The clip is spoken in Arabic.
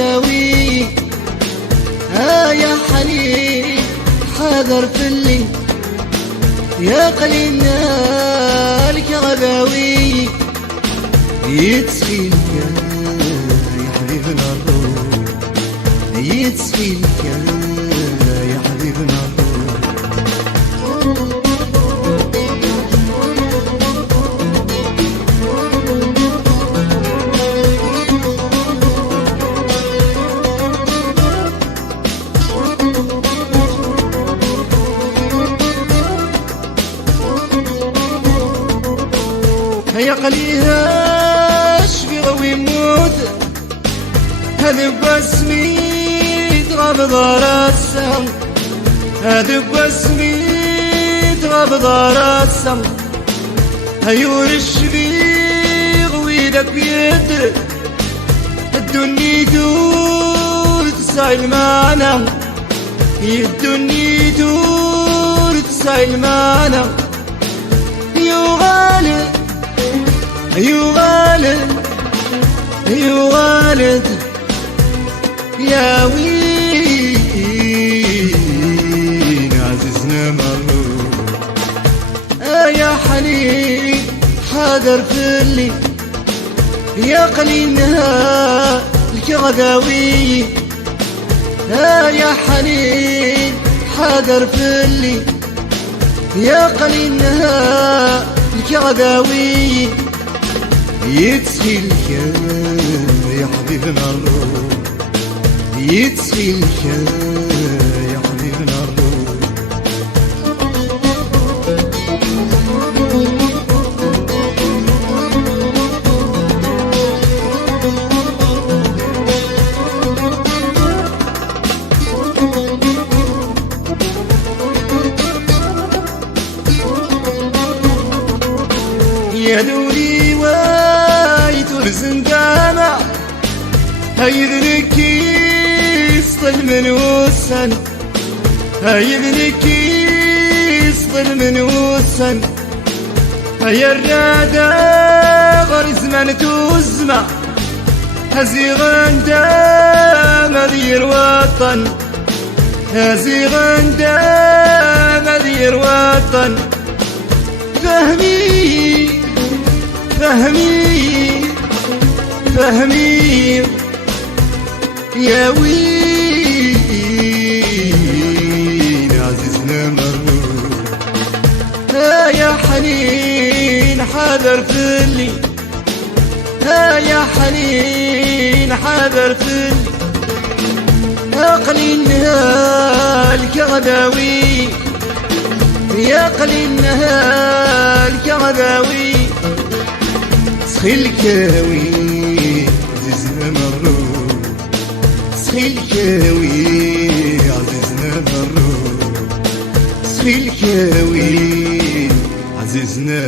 الغداوي. يا حنين حاضر في اللي يا قليلنا لك غداوي. يتسفيلك يا حبيبنا الروح، يتسفيلك يا حبيبنا الروح. هيا قليها شبيغ ويموت هذا بسميت غابض راسم، هذا بسميت غابض راسم. هيور الشبيغ ويدك بيد الدنيا دور تسايل معنا، الدنيا دور تسايل معنا. يو غالب يو غالب يو غالب يا وين عزيزنا مرور. يا حنين حاضر في اللي يا قليلها لك غداوي. يا حنين حاضر في اللي يا قليلها لك غداوي. يتسفيلك يا حبيبنا الروح، يتسفيلك يا حبيبنا الروح. يا دوري وايت الزندامة هيذنك يسطل من وسن، هيذنك يسطل من وسن. هيا الرادة غرز من تزمع هزيغن دام ذير وطن، هزيغن دام ذير وطن. فهمي فهمي فهمي يا وين عزيزنا مرور. يا حنين حاضر في اللي يا حنين حاضر في اللي قليلها لك غداوي، يا قليلها لك غداوي. سخي الكاوي عزيزنا مرور، سخي الكاوي عزيزنا مرور، سخي الكاوي عزيزنا